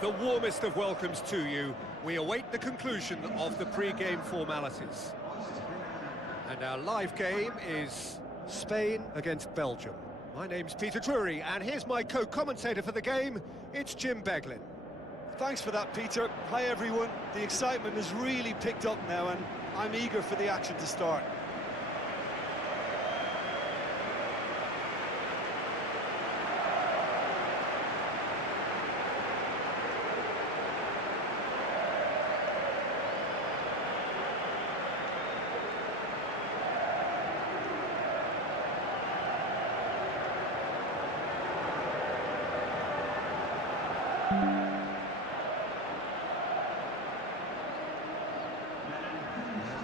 The warmest of welcomes to you. We await the conclusion of the pre-game formalities. And our live game is Spain against Belgium. My name's Peter Drury, and here's my co-commentator for the game, it's Jim Beglin. Thanks for that, Peter. Hi, everyone. The excitement has really picked up now, and I'm eager for the action to start.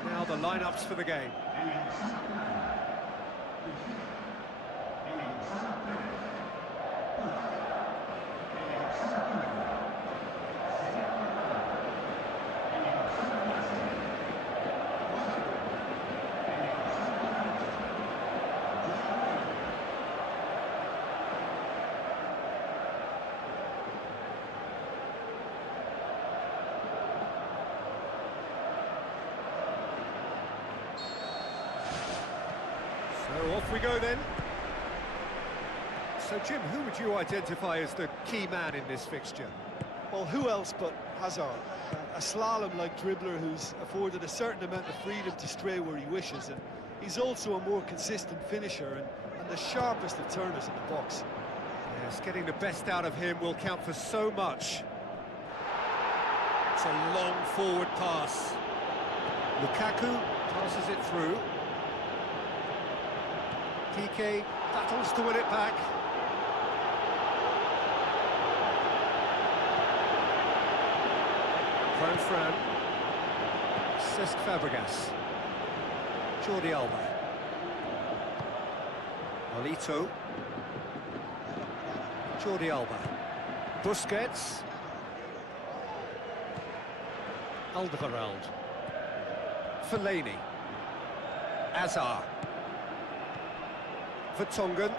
Now the lineups for the game. So off we go then. So Jim, who would you identify as the key man in this fixture? Well, who else but Hazard? A slalom-like dribbler who's afforded a certain amount of freedom to stray where he wishes, and he's also a more consistent finisher and the sharpest of turners in the box. Yes, getting the best out of him will count for so much. It's a long forward pass. Lukaku passes it through. PK battles to win it back. Fran. Cesc Fabregas. Jordi Alba. Olito. Jordi Alba. Busquets. Alderweireld. Fellaini. Azar. Vertonghen,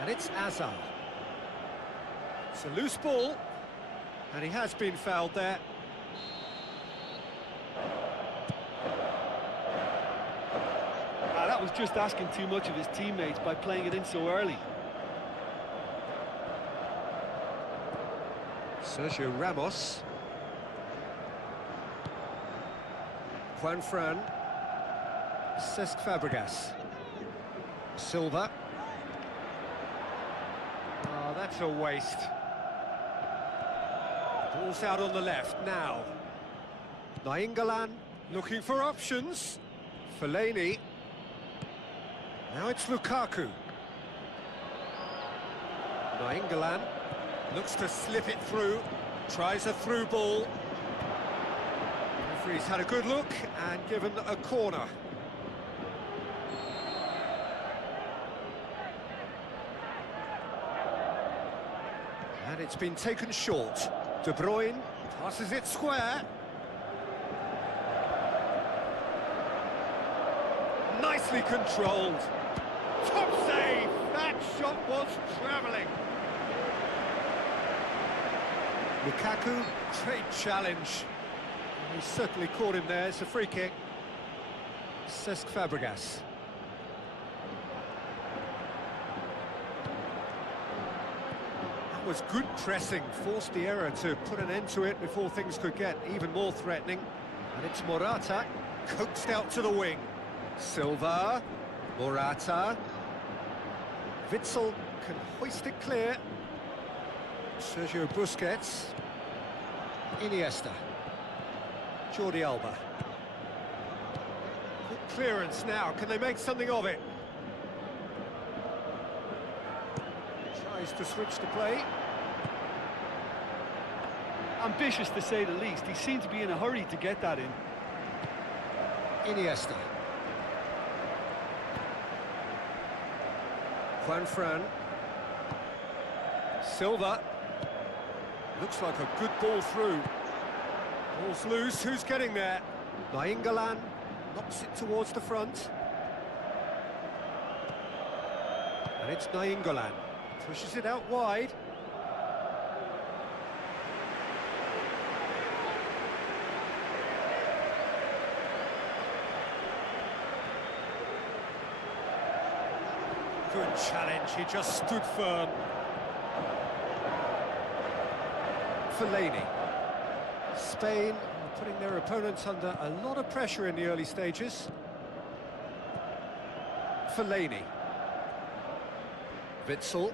and it's Hazard. It's a loose ball, and he has been fouled there. That was just asking too much of his teammates by playing it in so early. Sergio Ramos. Fran. Cesc Fabregas. Silva. Oh, that's a waste. Ball's out on the left now. Nainggolan looking for options. Fellaini. Now it's Lukaku. Nainggolan looks to slip it through. Tries a through ball. Referee's had a good look and given a corner. And it's been taken short. De Bruyne passes it square. Nicely controlled. Top save! That shot was travelling. Lukaku, great challenge. He certainly caught him there. It's a free kick. Cesc Fabregas. Was good pressing, forced the error to put an end to it before things could get even more threatening. And it's Morata, coaxed out to the wing. Silva, Morata. Witsel can hoist it clear. Sergio Busquets. Iniesta. Jordi Alba. Good clearance now, can they make something of it? Tries to switch the play. Ambitious to say the least. He seemed to be in a hurry to get that in. Iniesta. Fran. Silva. Looks like a good ball through. Ball's loose, who's getting there? Nainggolan knocks it towards the front. And And it's Nainggolan. Pushes it out wide. Good challenge, he just stood firm. Fellaini. Spain are putting their opponents under a lot of pressure in the early stages. Fellaini. Witsel.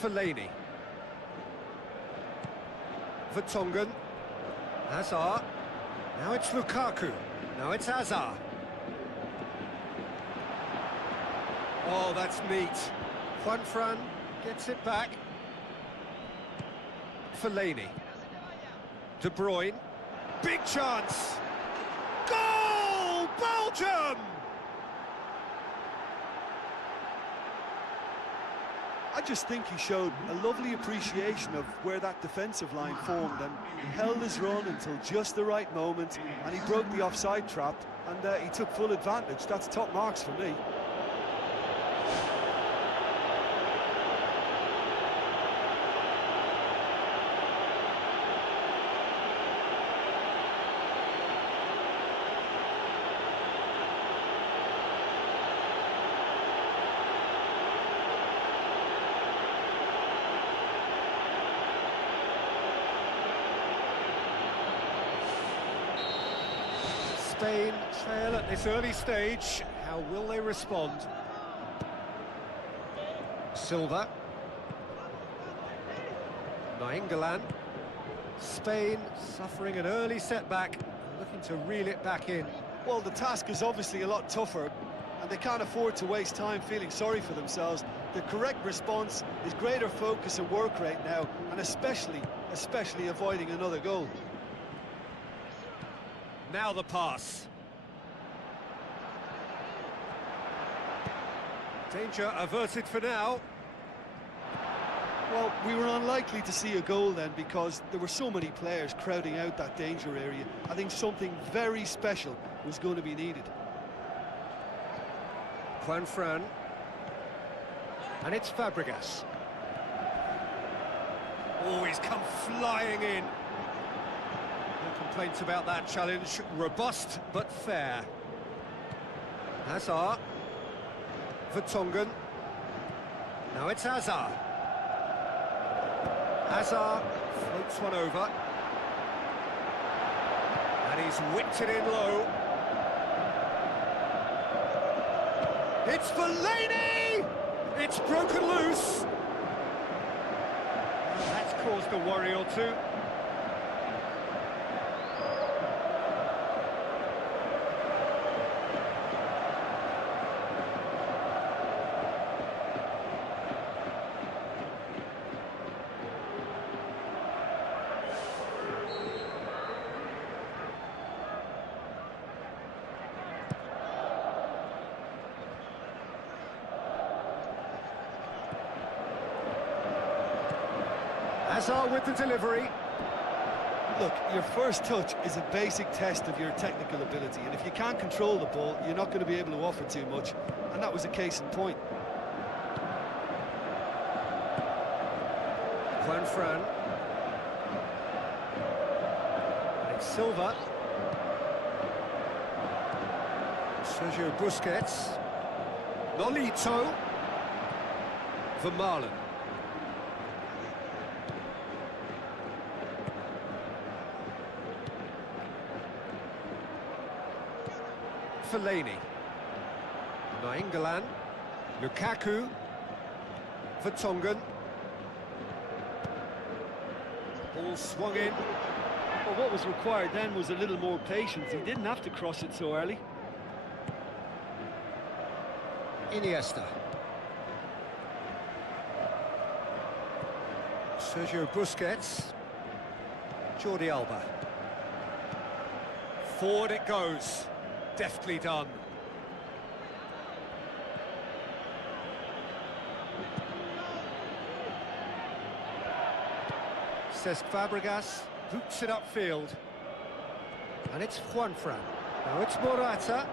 Fellaini. Vertonghen. Hazard. Now it's Lukaku. Now it's Hazard. Oh, that's neat. Juanfran gets it back. Fellaini. De Bruyne. Big chance. Goal! Belgium! I just think he showed a lovely appreciation of where that defensive line formed, and he held his run until just the right moment, and he broke the offside trap, and he took full advantage. That's top marks for me. Spain trail at this early stage. How will they respond? Silva. Nainggolan. Spain suffering an early setback, looking to reel it back in. Well, the task is obviously a lot tougher, and they can't afford to waste time feeling sorry for themselves. The correct response is greater focus and work rate now, and especially avoiding another goal. Now the pass. Danger averted for now. Well, we were unlikely to see a goal then because there were so many players crowding out that danger area. I think something very special was going to be needed. Juanfran. And it's Fabregas. Oh, he's come flying in. No complaints about that challenge. Robust but fair. Hazard. Vertonghen. Now it's Hazard. Hazard floats one over. And he's whipped it in low. It's Fellaini! It's broken loose. That's caused a worry or two. Hazard with the delivery. Look, your first touch is a basic test of your technical ability, and if you can't control the ball, you're not going to be able to offer too much, and that was a case in point. Juanfran. And it's Silva. Sergio Busquets. Nolito. Vermaelen. Fellaini. Nainggolan. Lukaku. Vertonghen. Ball swung in. Well, what was required then was a little more patience. He didn't have to cross it so early. Iniesta. Sergio Busquets. Jordi Alba. Forward it goes. Deftly done. Cesc Fabregas boots it upfield. And it's Juanfran. Now it's Morata.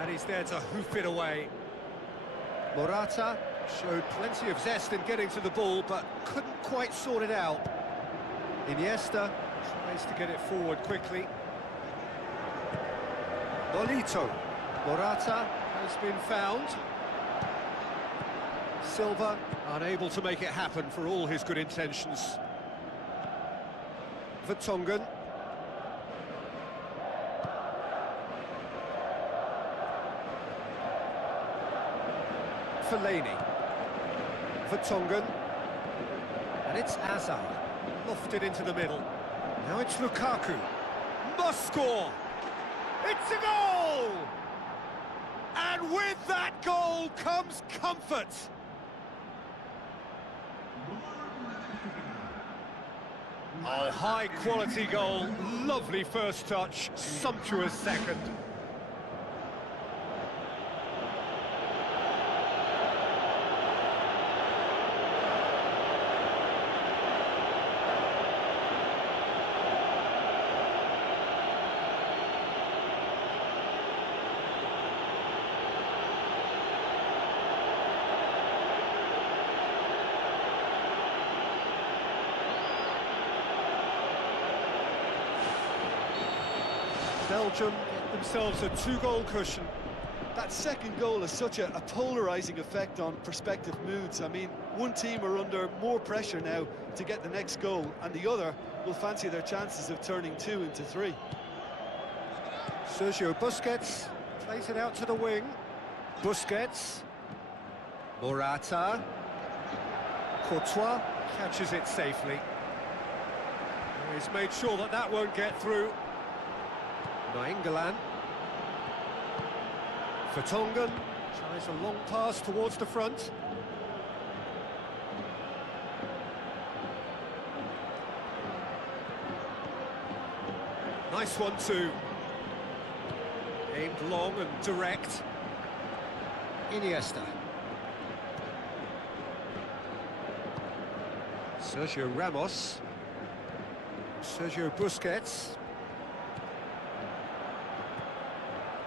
And he's there to hoof it away. Morata showed plenty of zest in getting to the ball, but couldn't quite sort it out. Iniesta tries to get it forward quickly. Nolito. Morata has been found. Silva unable to make it happen for all his good intentions. Vertonghen. Fellaini. Vertonghen. And it's Hazard. Lofted into the middle. Now it's Lukaku. Must score! It's a goal! And with that goal comes comfort. Oh, high-quality goal. Lovely first touch. Sumptuous second. Belgium get themselves a two-goal cushion. That second goal has such a polarising effect on prospective moods. I mean, one team are under more pressure now to get the next goal, and the other will fancy their chances of turning 2 into 3. Sergio Busquets plays it out to the wing. Busquets. Morata. Courtois catches it safely. He's made sure that that won't get through. Nainggolan. Vertonghen tries a long pass towards the front. Nice one too. Aimed long and direct. Iniesta. Sergio Ramos. Sergio Busquets.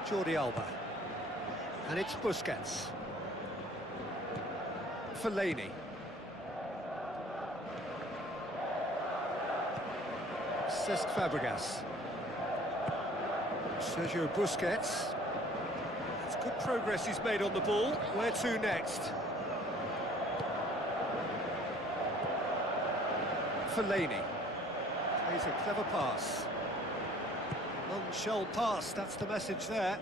Jordi Alba. And it's Busquets. Fellaini. Cesc Fabregas. Sergio Busquets. That's good progress he's made on the ball. Where to next? Fellaini. Plays a clever pass. None shall pass, that's the message there.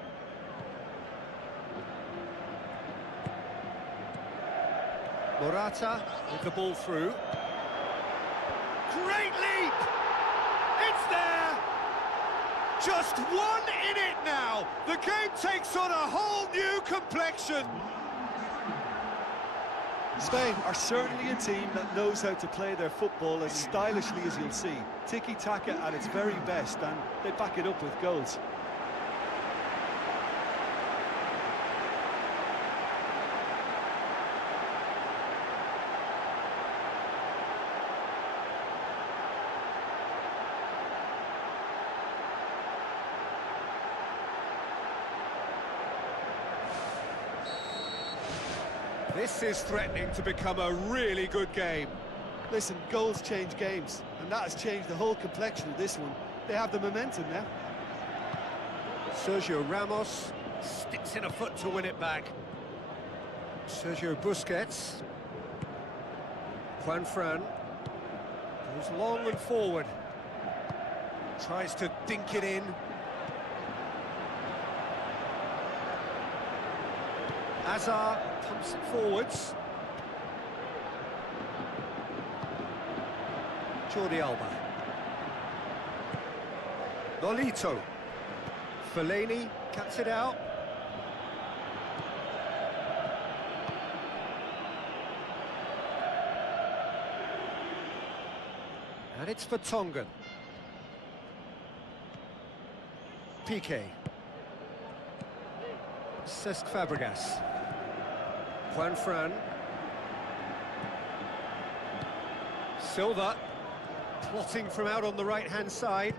Morata with the ball through. Great leap! It's there! Just one in it now! The game takes on a whole new complexion! Spain are certainly a team that knows how to play their football as stylishly as you'll see. Tiki-taka at its very best, and they back it up with goals. This is threatening to become a really good game. Listen, goals change games, and that has changed the whole complexion of this one. They have the momentum now. Sergio Ramos sticks in a foot to win it back. Sergio Busquets. Juanfran goes long and forward. Tries to dink it in. Hazard pumps it forwards. Jordi Alba. Nolito. Fellaini cuts it out. And it's Vertonghen. Piqué. Cesc Fabregas. Juanfran. Silva. Plotting from out on the right-hand side.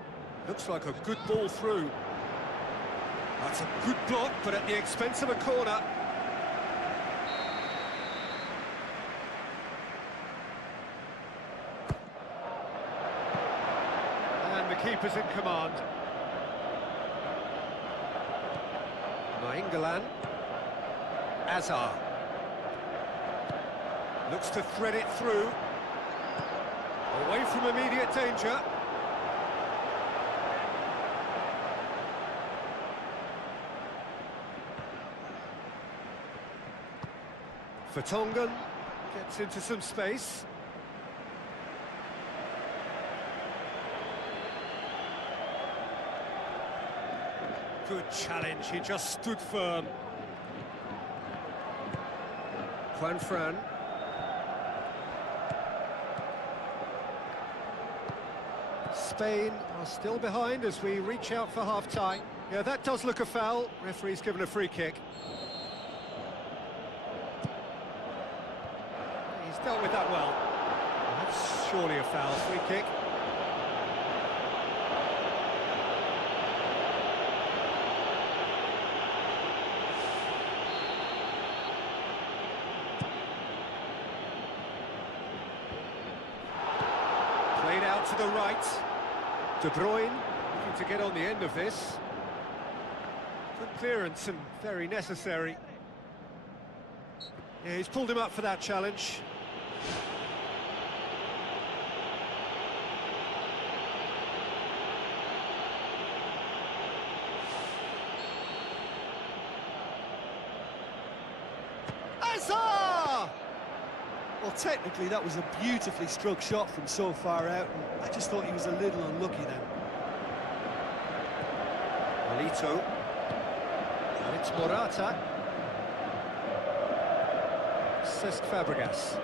Looks like a good ball through. That's a good block, but at the expense of a corner. keeper's in command. Nainggolan. Azar. Looks to thread it through. Away from immediate danger. Vertonghen gets into some space. Good challenge, he just stood firm. Juan Fran. Spain are still behind as we reach out for half-time. Yeah, that does look a foul. Referee's given a free kick. He's dealt with that well. That's surely a foul, free kick. Played out to the right. De Bruyne looking to get on the end of this. Good clearance and very necessary. Yeah, he's pulled him up for that challenge. Azar! Well, technically, that was a beautifully struck shot from so far out, and I just thought he was a little unlucky then. Alito. And it's Morata. Cesc Fabregas.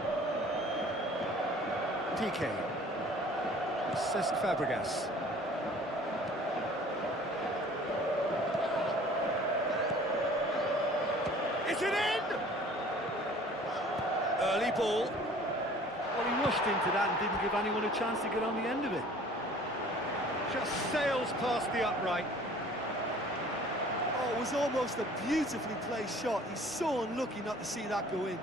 PK. Cesc Fabregas. Is it in? Early ball. Well, he rushed into that and didn't give anyone a chance to get on the end of it. Just sails past the upright. Oh, it was almost a beautifully placed shot. He's so unlucky not to see that go in.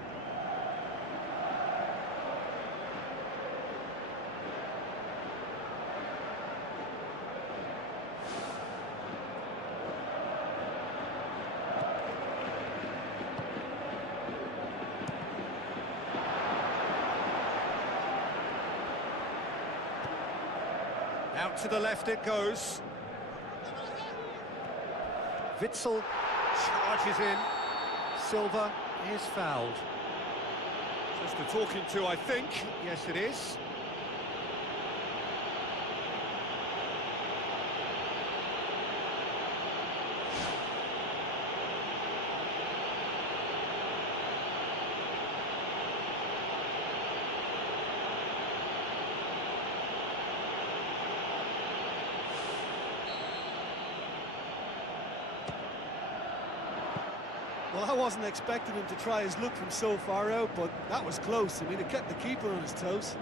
Out to the left it goes. Witsel charges in. Silva is fouled. Just a talking to, I think. Yes, it is. Well, I wasn't expecting him to try his luck from so far out, but that was close. I mean, it kept the keeper on his toes.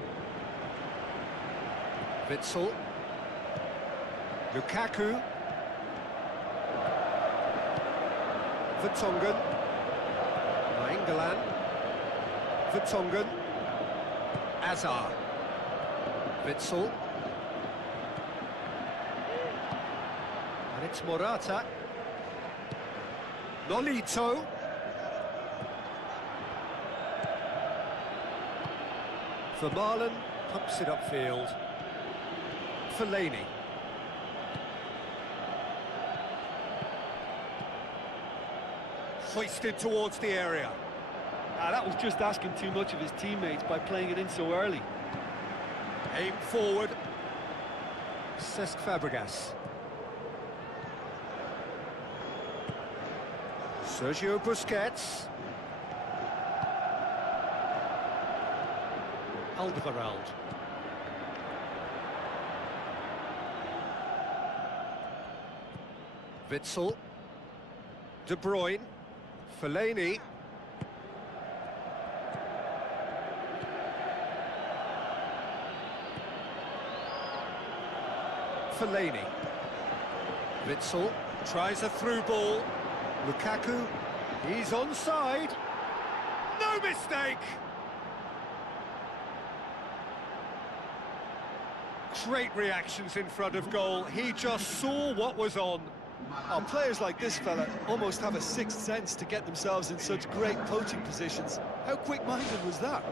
Witsel. Lukaku. Vertonghen. Nainggolan. Vertonghen. Azar. Witsel. And it's Morata. Nolito. Vermaelen pumps it upfield. Fellaini. Hoisted towards the area. That was just asking too much of his teammates by playing it in so early. Aim forward. Cesc Fabregas. Sergio Busquets. Alderweireld. Witsel. De Bruyne. Fellaini. Fellaini. Witsel tries a through ball. Lukaku, he's onside. No mistake! Great reactions in front of goal. He just saw what was on. Oh, players like this fella almost have a sixth sense to get themselves in such great poaching positions. How quick-minded was that?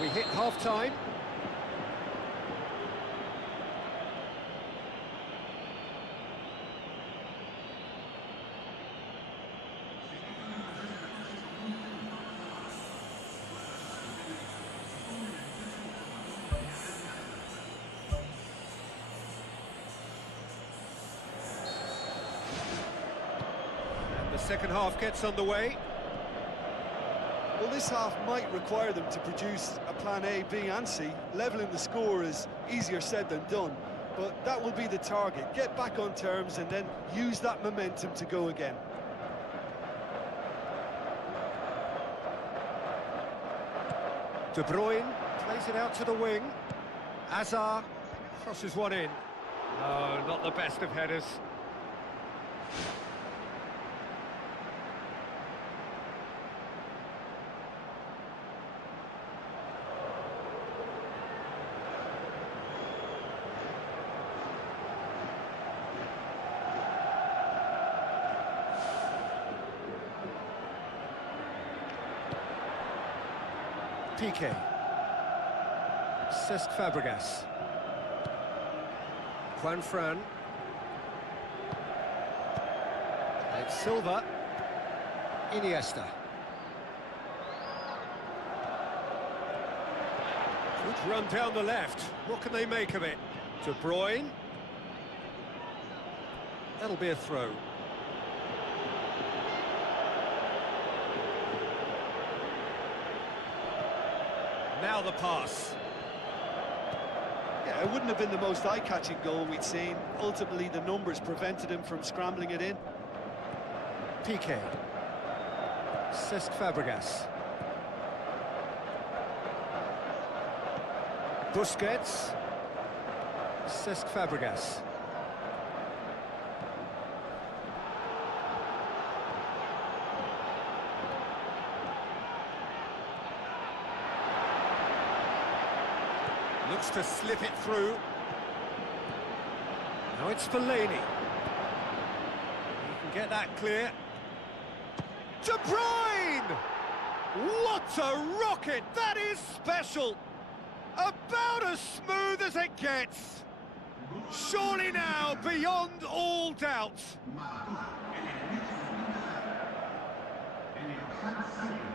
We hit half-time. And the second half gets underway. Well, this half might require them to produce a plan A, B and C. Levelling the score is easier said than done, but that will be the target. Get back on terms and then use that momentum to go again. De Bruyne plays it out to the wing. Hazard crosses one in. No, not the best of headers. Piqué. Cesc Fabregas. Juan Fran. And it's Silva. Iniesta. Good run down the left. What can they make of it? De Bruyne. That'll be a throw. Now the pass. Yeah, it wouldn't have been the most eye-catching goal we'd seen. Ultimately, the numbers prevented him from scrambling it in. Piqué. Cesc Fabregas. Busquets. Cesc Fabregas. Looks to slip it through. Now it's Fellaini. You can get that clear. De Bruyne! What a rocket! That is special! About as smooth as it gets. Surely now beyond all doubt.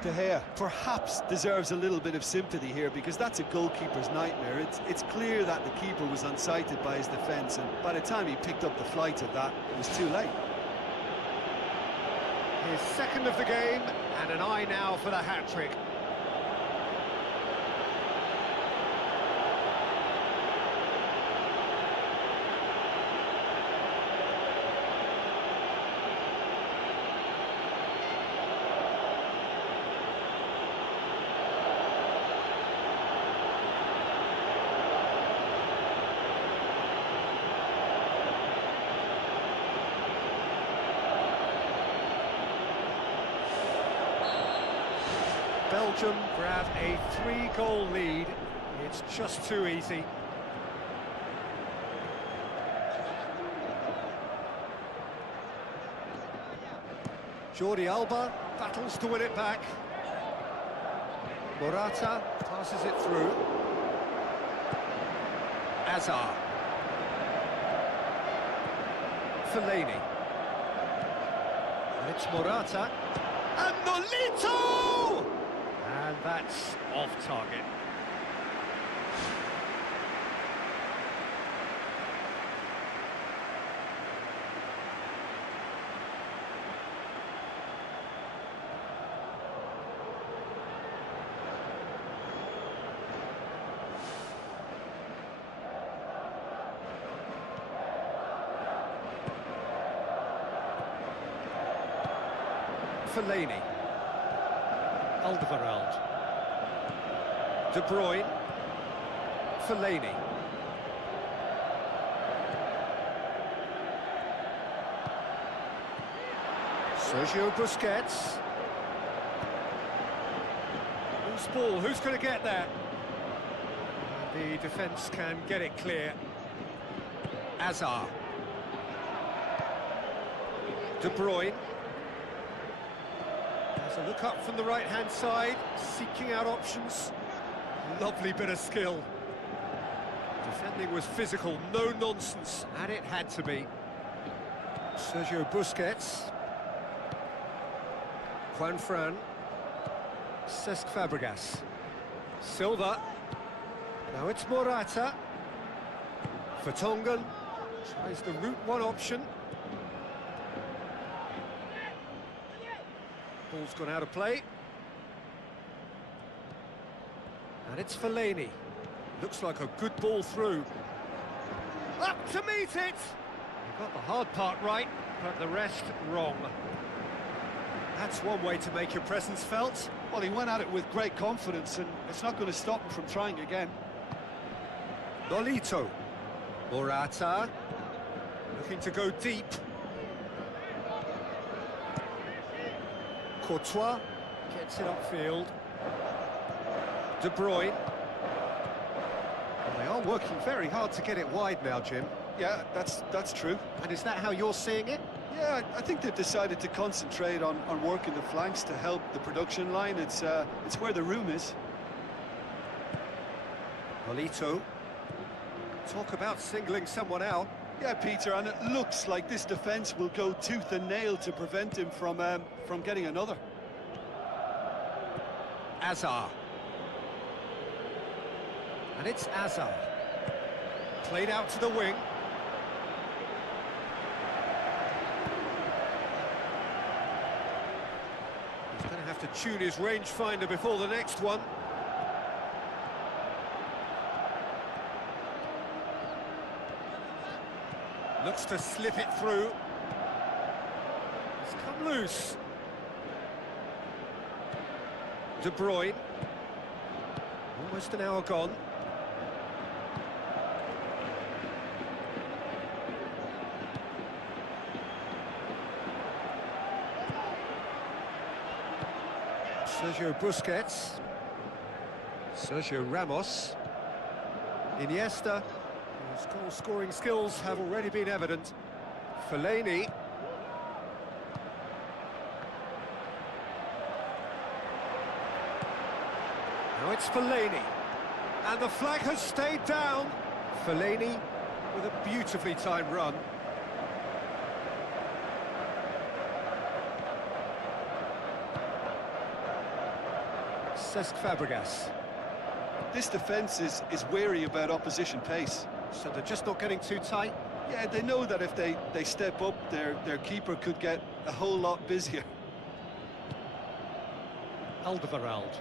De Gea perhaps deserves a little bit of sympathy here because that's a goalkeeper's nightmare. It's clear that the keeper was unsighted by his defence, and by the time he picked up the flight of that, it was too late. His second of the game, and an eye now for the hat-trick. Belgium grab a 3-goal lead. It's just too easy. Jordi Alba battles to win it back. Morata passes it through. Hazard. Fellaini. And it's Morata. And Nolito! And that's off target. Fellaini. Alderweireld. De Bruyne. Fellaini. Sergio Busquets. Loose ball, who's going to get that? The defence can get it clear. Hazard. De Bruyne. Has a look up from the right-hand side, seeking out options. Lovely bit of skill. Defending was physical, no nonsense, and it had to be. Sergio Busquets. Juan Fran. Cesc Fabregas. Silva. Now it's Morata. Vertonghen tries the route one option. Ball's gone out of play. And it's Fellaini. Looks like a good ball through. Up to meet it! He got the hard part right, but the rest wrong. That's one way to make your presence felt. Well, he went at it with great confidence, and it's not going to stop him from trying again. Nolito. Morata. Looking to go deep. Courtois gets it upfield. De Bruyne. They are working very hard to get it wide now, Jim. Yeah, that's true. And is that how you're seeing it? Yeah, I think they've decided to concentrate on working the flanks to help the production line. It's where the room is. Nolito. Talk about singling someone out. Yeah, Peter, and it looks like this defence will go tooth and nail to prevent him from getting another. Hazard. And it's Hazard. Played out to the wing. He's going to have to tune his rangefinder before the next one. Looks to slip it through. It's come loose. De Bruyne. Almost an hour gone. Sergio Busquets. Sergio Ramos. Iniesta. His goal-scoring skills have already been evident. Fellaini. Now it's Fellaini. And the flag has stayed down. Fellaini with a beautifully timed run. Cesc Fabregas. This defence is wary about opposition pace. So they're just not getting too tight? Yeah, they know that if they step up, their keeper could get a whole lot busier. Alderweireld.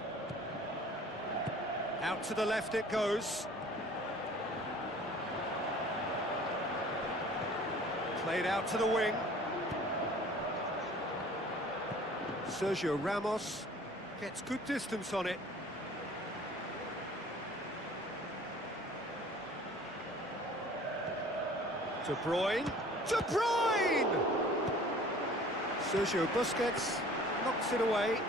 Out to the left it goes. Played out to the wing. Sergio Ramos gets good distance on it. De Bruyne. De Bruyne! Sergio Busquets knocks it away.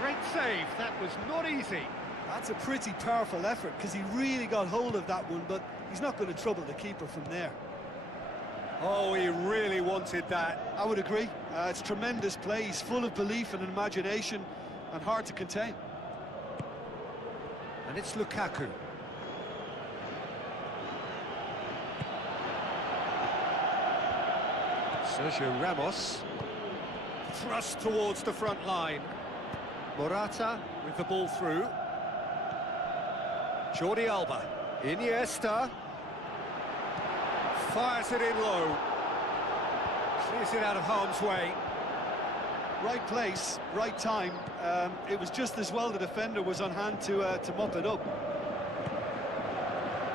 Great save, that was not easy. That's a pretty powerful effort, because he really got hold of that one, but he's not going to trouble the keeper from there. Oh, he really wanted that. I would agree. It's tremendous play. He's full of belief and imagination, and hard to contain. And it's Lukaku. Sergio Ramos. Thrust towards the front line. Morata with the ball through. Jordi Alba. Iniesta. Fires it in low. Clears it out of harm's way. Right place, right time. It was just as well the defender was on hand to mop it up.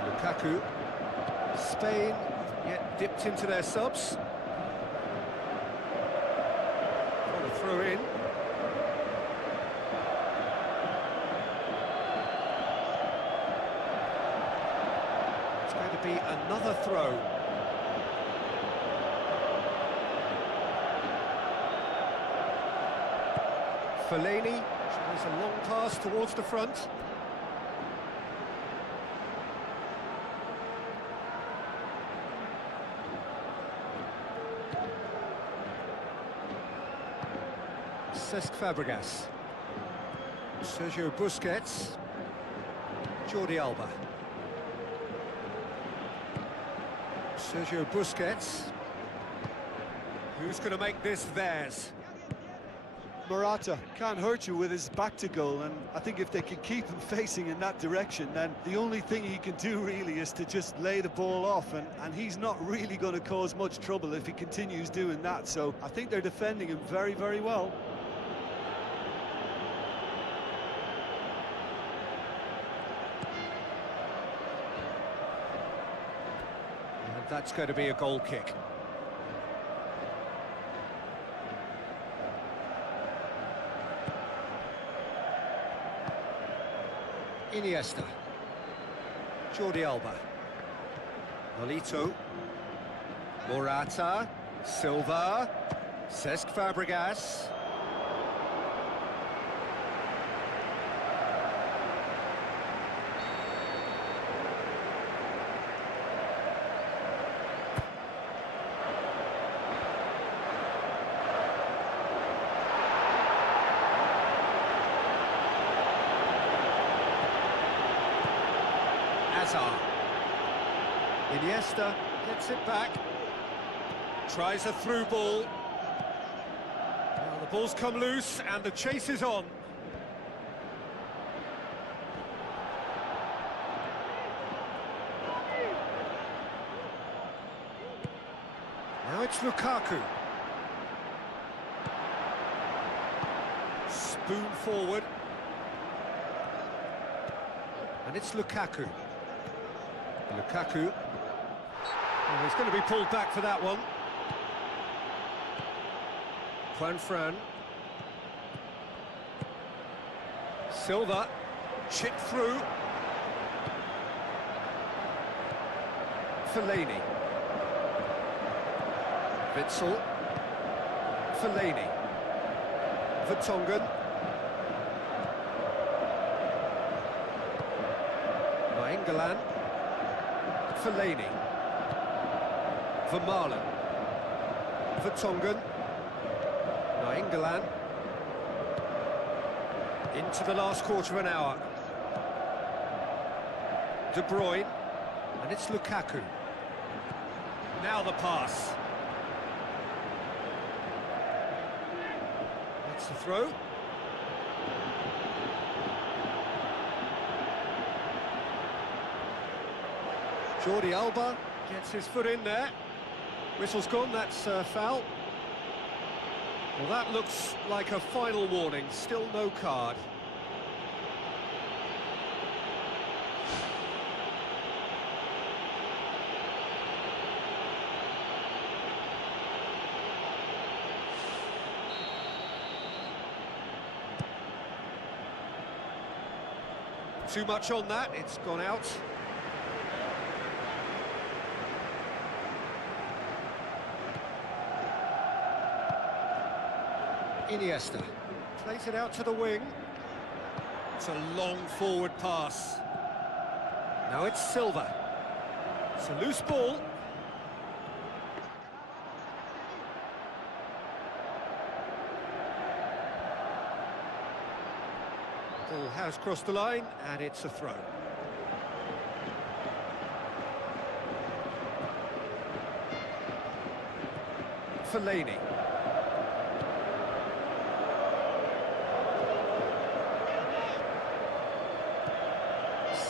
Lukaku. Spain yet dipped into their subs. throw in. It's going to be another throw. Fellaini tries a long pass towards the front. Cesc Fabregas, Sergio Busquets, Jordi Alba, Sergio Busquets. Who's going to make this theirs? Morata can't hurt you with his back to goal, and I think if they can keep him facing in that direction, then the only thing he can do really is to just lay the ball off, and he's not really going to cause much trouble if he continues doing that. So I think they're defending him very, very well. And that's going to be a goal kick. Iniesta, Jordi Alba, Nolito, Morata, Silva, Cesc Fabregas. Iniesta gets it back, tries a through ball. Now the ball's come loose and the chase is on. Now it's Lukaku. Spoon forward. And it's Lukaku. Lukaku. Oh, he's going to be pulled back for that one. Fran. Silva. Chip through. Fellaini. Witsel. Fellaini. Vertonghen. Nainggolan. Fellaini. Vermaelen. Vertonghen. Nainggolan. Into the last quarter of an hour. De Bruyne. And it's Lukaku. Now the pass. That's the throw. Jordi Alba gets his foot in there. Whistle's gone, that's foul. Well, that looks like a final warning, still no card. Too much on that, it's gone out. Iniesta plays it out to the wing. It's a long forward pass. Now it's Silva. It's a loose ball. Ball has crossed the line and it's a throw. Fellaini.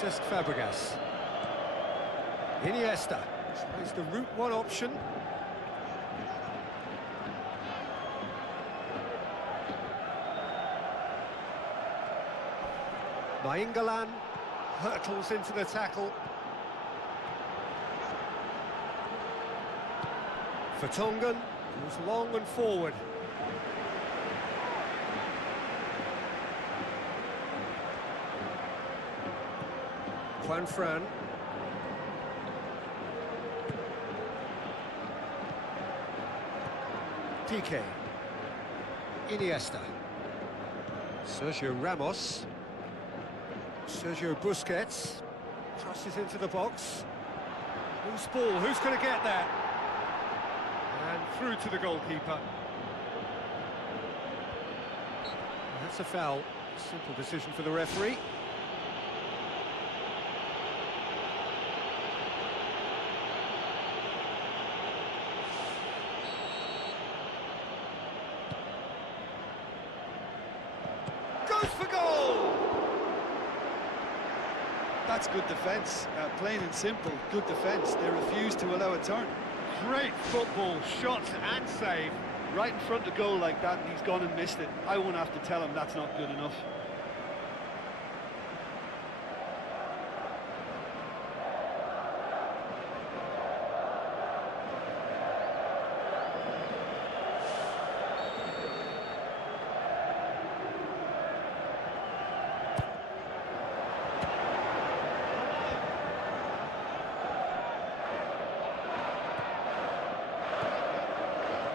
Cesc Fabregas. Iniesta tries the route one option. Nainggolan hurtles into the tackle. Vertonghen goes long and forward. Juan Fran. Piqué. Iniesta. Sergio Ramos. Sergio Busquets. Crosses into the box. Loose ball, who's going to get there? And through to the goalkeeper. That's a foul. Simple decision for the referee. Goes for goal! That's good defence, plain and simple, good defence. They refuse to allow a turn. Great football, shot and save. Right in front of goal like that, and he's gone and missed it. I won't have to tell him that's not good enough.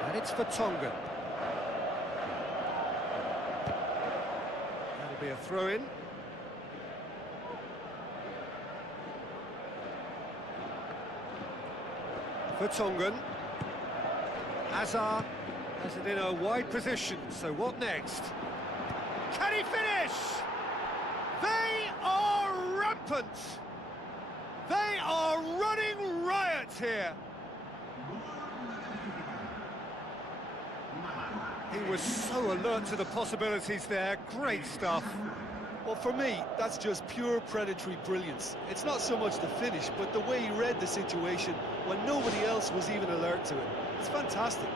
And it's for Tongan. That'll be a throw-in. For Tongan. Hazard has it in a wide position, so what next? Can he finish? They are rampant! They are running riot here! He was so alert to the possibilities there, great stuff. Well, for me, that's just pure predatory brilliance. It's not so much the finish, but the way he read the situation when nobody else was even alert to it. It's fantastic.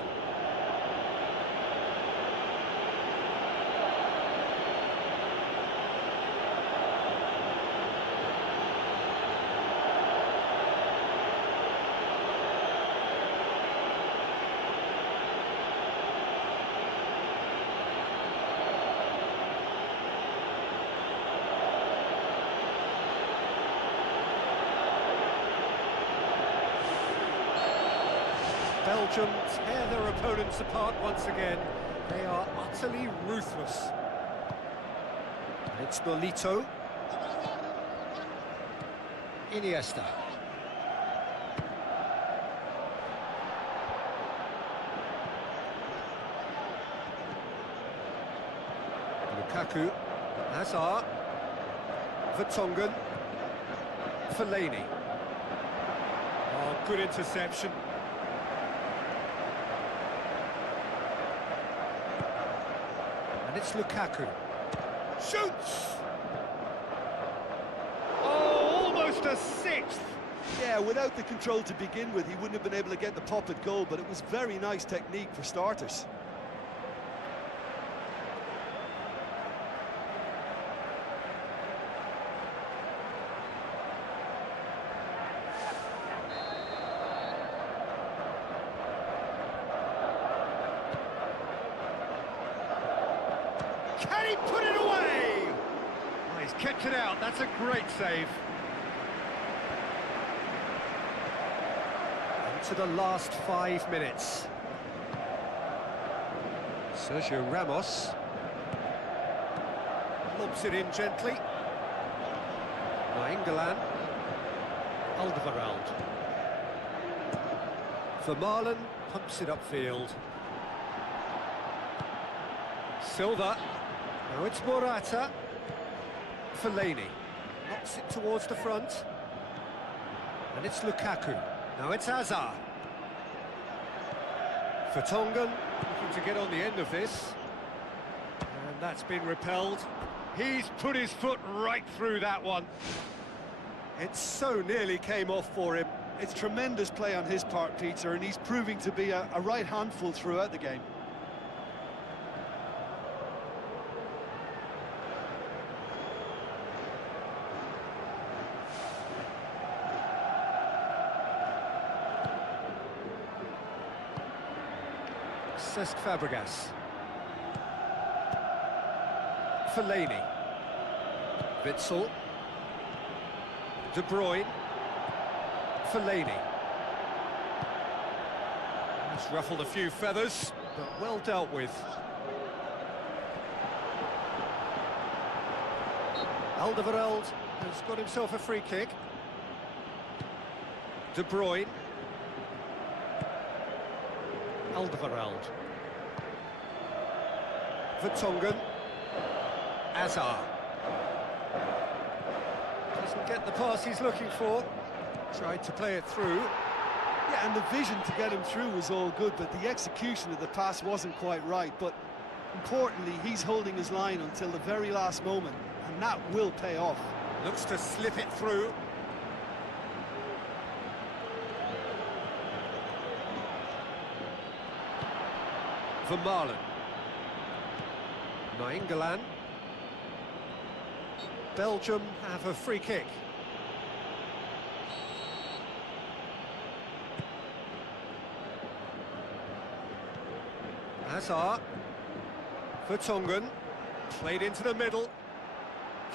Belgium tear their opponents apart once again. They are utterly ruthless. It's Nolito. Iniesta. Lukaku. Hazard. Vertonghen. Fellaini. Oh, good interception. And it's Lukaku. Shoots! Oh, almost a sixth! Yeah, without the control to begin with, he wouldn't have been able to get the pop at goal, but it was very nice technique for starters. Can he put it away? Oh, he's kept it out, that's a great save. Into the last 5 minutes. Sergio Ramos. Lobs it in gently. Nainggolan. Alderweireld. Vermaelen pumps it upfield. Silva. Now it's Morata. Fellaini. Knocks it towards the front. And it's Lukaku. Now it's Hazard. Vertonghen looking to get on the end of this. And that's been repelled. He's put his foot right through that one. It so nearly came off for him. It's tremendous play on his part, Peter, and he's proving to be a right handful throughout the game. Cesc Fabregas. Fellaini. Witsel. De Bruyne. Fellaini. It's ruffled a few feathers, but well dealt with. Alderweireld has got himself a free kick. De Bruyne. Alderweireld. Vertonghen. Hazard. Doesn't get the pass he's looking for. Tried to play it through. Yeah, and the vision to get him through was all good, but the execution of the pass wasn't quite right. But importantly, he's holding his line until the very last moment, and that will pay off. Looks to slip it through. Vermaelen. Nainggolan. Belgium have a free kick. Hazard. Vertonghen. Played into the middle.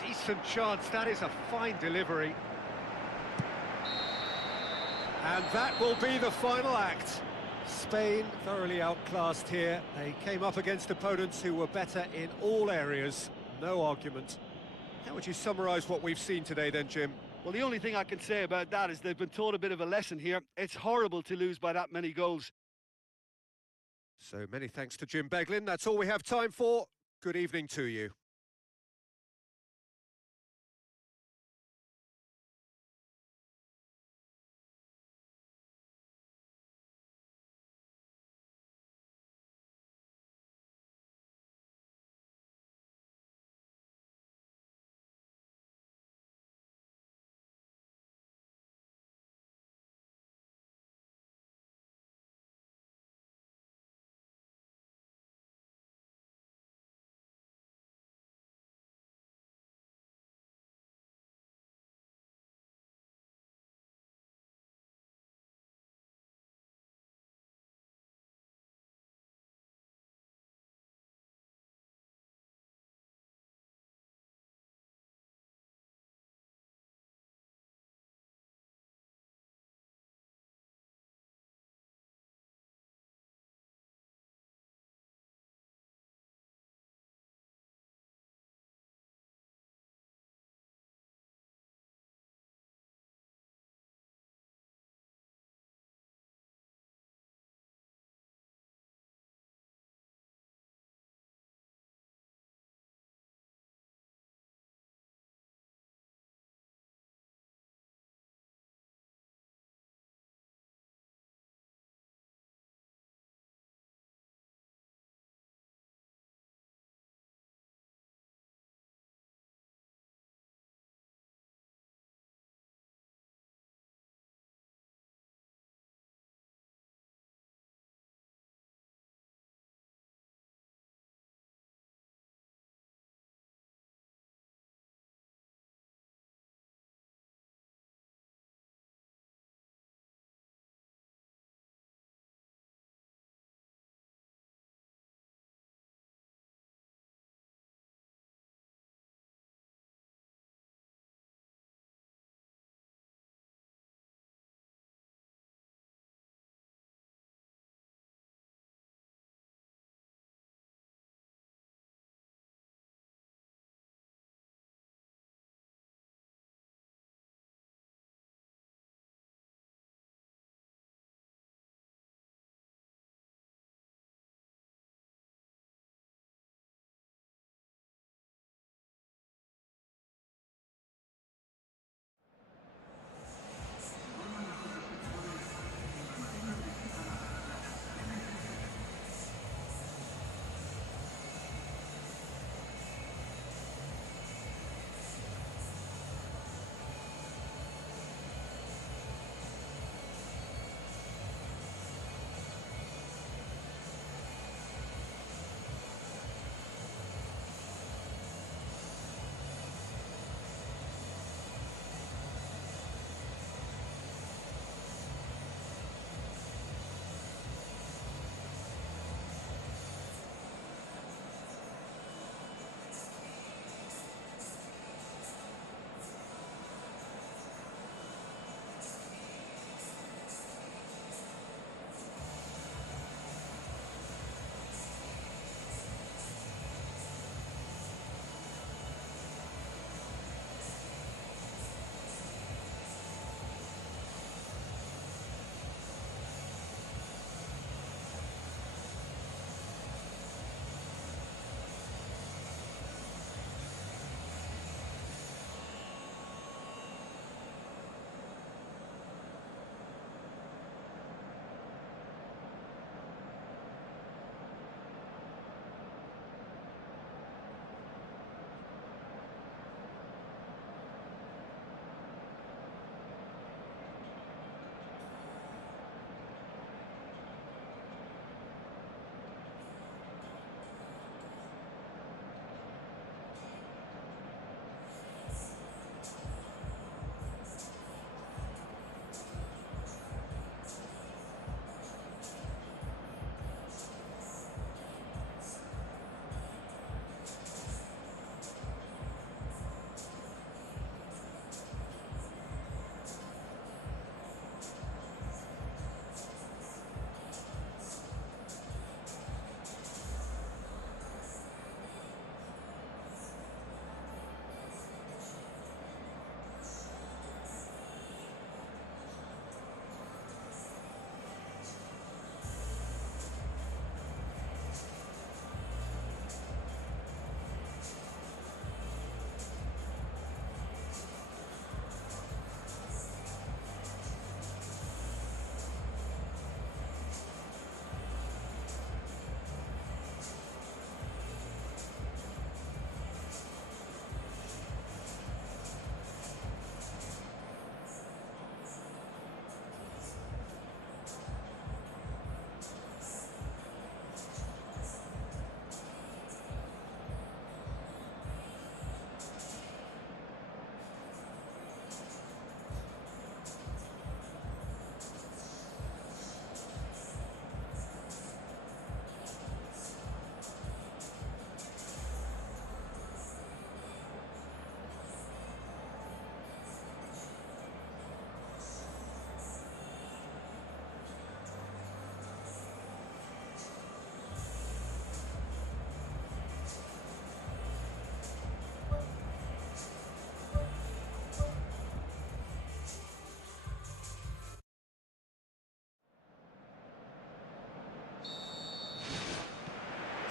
Decent chance, that is a fine delivery. And that will be the final act. Spain thoroughly outclassed here. They came up against opponents who were better in all areas. No argument. How would you summarise what we've seen today then, Jim? Well, the only thing I can say about that is they've been taught a bit of a lesson here. It's horrible to lose by that many goals. So many thanks to Jim Beglin. That's all we have time for. Good evening to you.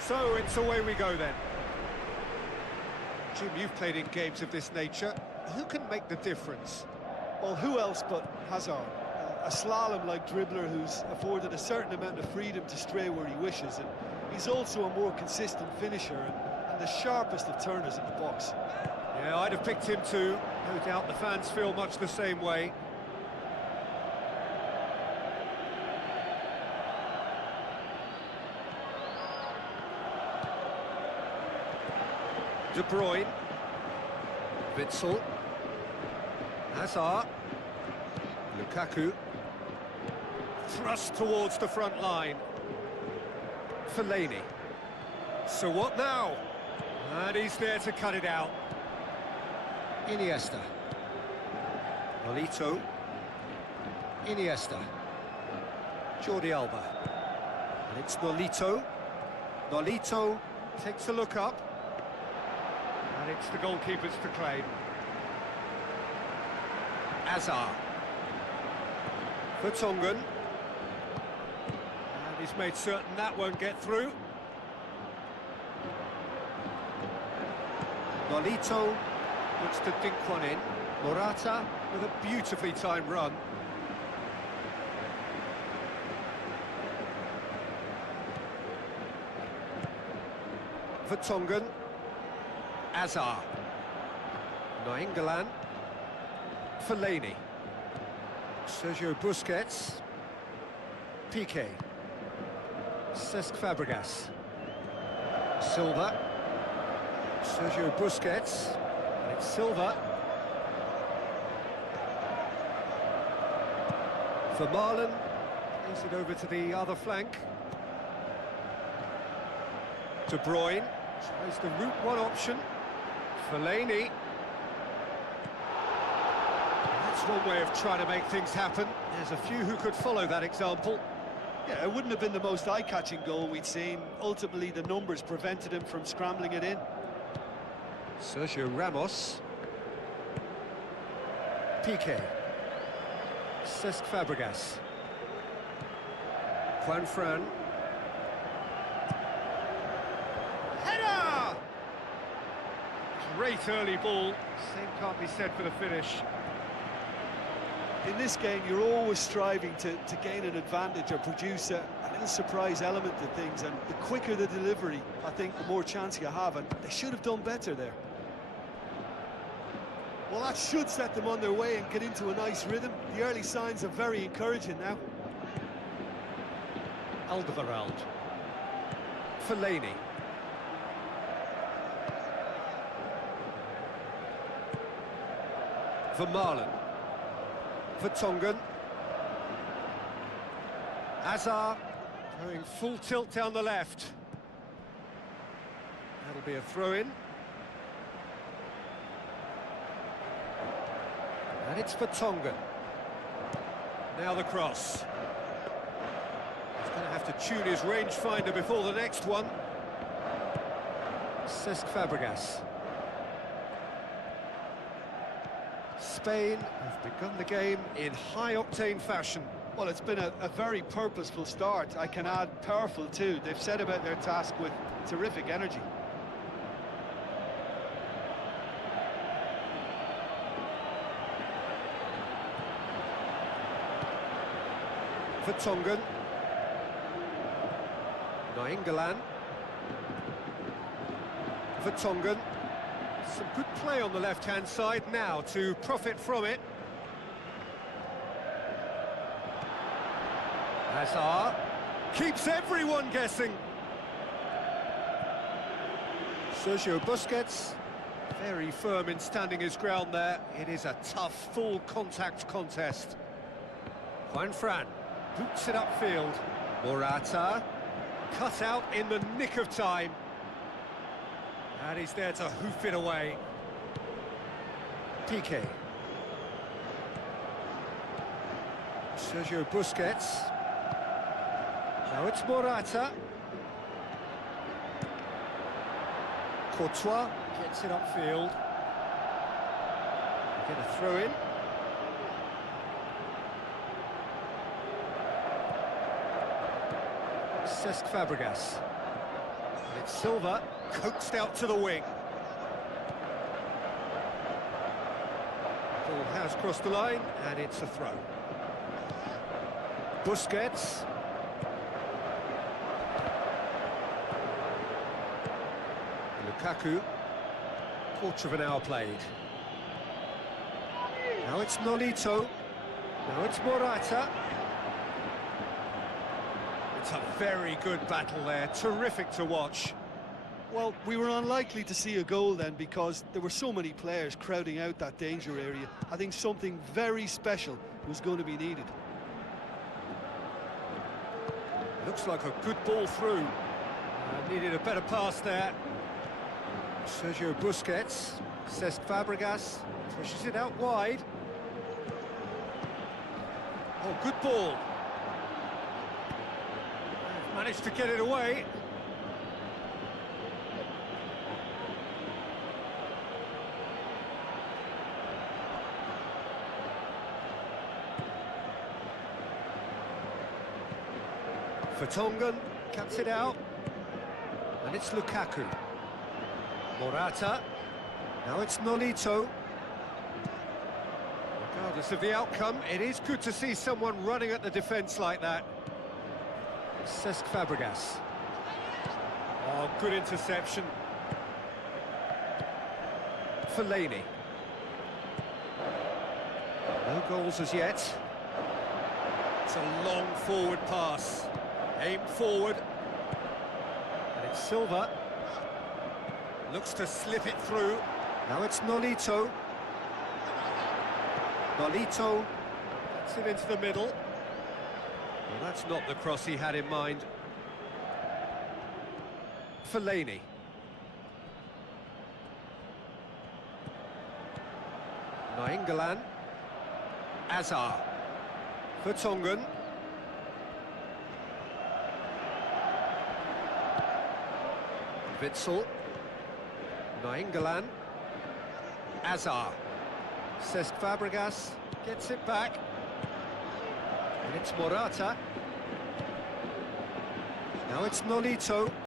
So it's away we go then. Jim, you've played in games of this nature. Who can make the difference? Well, who else but Hazard? A slalom-like dribbler who's afforded a certain amount of freedom to stray where he wishes, and he's also a more consistent finisher and the sharpest of turners in the box. Yeah, I'd have picked him too. No doubt the fans feel much the same way. De Bruyne. Witsel. Hazard. Lukaku. Thrust towards the front line. Fellaini. So what now? And he's there to cut it out. Iniesta. Nolito. Iniesta. Jordi Alba. And it's Nolito. Nolito takes a look up. And it's the goalkeepers to claim. Hazard. Vertonghen. And he's made certain that won't get through. Nolito looks to dink one in. Morata with a beautifully timed run. Vertonghen. Hazard. Nainggolan. Fellaini. Sergio Busquets. Piqué. Cesc Fabregas. Silva. Sergio Busquets. And it's Silva. Vermaelen plays it over to the other flank. De Bruyne tries the route one option. Fellaini. That's one way of trying to make things happen. There's a few who could follow that example. Yeah, it wouldn't have been the most eye-catching goal we'd seen. Ultimately, the numbers prevented him from scrambling it in. Sergio Ramos. Piqué. Cesc Fabregas. Juan Fran. Header! Great early ball. Same can't be said for the finish. In this game, you're always striving to gain an advantage or produce a little surprise element to things, and the quicker the delivery, I think, the more chance you have, and they should have done better there. Well, that should set them on their way and get into a nice rhythm. The early signs are very encouraging now. Alderweireld. Fellaini. Vermaelen. Vertonghen. Hazard going full tilt down the left. That'll be a throw-in. And it's Vertonghen. Now the cross. He's going to have to tune his rangefinder before the next one. Cesc Fabregas. Spain have begun the game in high-octane fashion. Well, it's been a very purposeful start. I can add powerful too. They've set about their task with terrific energy. Vertonghen. Nainggolan. Vertonghen. Some good play on the left-hand side now to profit from it. Hazard keeps everyone guessing. Sergio Busquets, very firm in standing his ground there. It is a tough, full-contact contest. Juan Fran boots it upfield. Morata cut out in the nick of time. And he's there to hoof it away. Piqué. Sergio Busquets. Now it's Morata. Courtois gets it upfield. Get a throw in. Cesc Fabregas. And Silva, coaxed out to the wing. Ball has crossed the line, and it's a throw. Busquets. Lukaku. Quarter of an hour played. Now it's Nolito. Now it's Morata. It's a very good battle there, terrific to watch. Well, we were unlikely to see a goal then because there were so many players crowding out that danger area. I think something very special was going to be needed. Looks like a good ball through. Needed a better pass there. Sergio Busquets, Cesc Fabregas, pushes it out wide. Oh, good ball. Managed to get it away. Vertonghen cuts it out, and it's Lukaku. Morata, now it's Nolito. Regardless of the outcome, it is good to see someone running at the defence like that. Cesc Fabregas. Oh, good interception. Fellaini. No goals as yet. It's a long forward pass. Aim forward. And it's Silva. Looks to slip it through. Now it's Nolito. Nolito gets it into the middle. Well, that's not the cross he had in mind. Fellaini. Nainggolan. Azar. Vertonghen. Witsel. Nainggolan. Azar. Cesc Fabregas gets it back. And it's Morata. Now it's Nolito.